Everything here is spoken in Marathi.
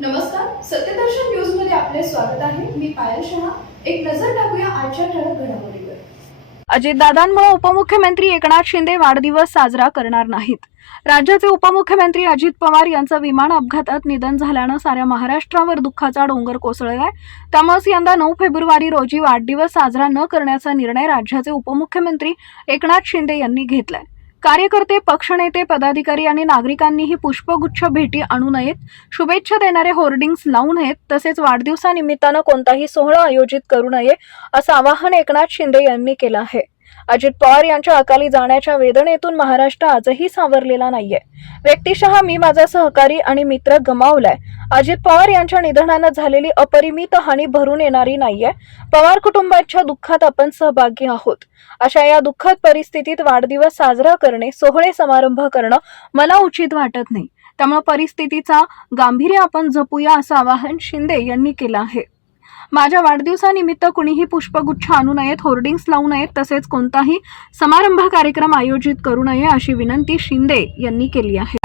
नमस्कार, सत्यदर्शन न्यूज मध्ये आपले स्वागत आहे। मी पायल शहा। एक नजर टाकूया आजच्या ठळक घडामोडीवर। अजितदादांमुळे उपमुख्यमंत्री एकनाथ शिंदे वाढदिवस साजरा करणार नाहीत। राज्याचे उपमुख्यमंत्री अजित पवार यांचं विमान अपघातात निधन झाल्यानं साऱ्या महाराष्ट्रावर दुःखाचा डोंगर कोसळलाय। त्यामुळेच यंदा 9 फेब्रुवारी रोजी वाढदिवस साजरा न करण्याचा निर्णय राज्याचे उपमुख्यमंत्री एकनाथ शिंदे यांनी घेतलाय। कार्यकर्ते, पक्षनेते, पदाधिकारी आणि नागरिकांनीही पुष्पगुच्छ भेटी आणू नयेत, शुभेच्छा देणारे होर्डिंग्स लावू नयेत, तसेच वाढदिवसानिमित्तानं कोणताही सोहळा आयोजित करू नये असं आवाहन एकनाथ शिंदे यांनी केलं आहे। अजित पवार यांच्या अकाली जाण्याच्या वेदनेतून महाराष्ट्र आजही सावरलेला नाहीये। व्यक्तिशः मी माझा सहकारी आणि मित्र गमावलाय। अजित पवार यांच्या निधनानं झालेली अपरिमित हानी भरून येणारी नाहीये। पवार कुटुंबाच्या दुःखात आपण सहभागी आहोत। अशा या दुःखद परिस्थितीत वाढदिवस साजरा करणे, सोहळे समारंभ करणं मला उचित वाटत नाही। त्यामुळे परिस्थितीचा गांभीर्य आपण जपूया असं आवाहन शिंदे यांनी केलं आहे। माझ्या वाढदिवसानिमित्त कुणीही पुष्पगुच्छ आणू नयेत, होर्डिंग्स लावू नयेत, तसेच कोणताही समारंभ कार्यक्रम आयोजित करू नये अशी विनंती शिंदे यांनी केली आहे।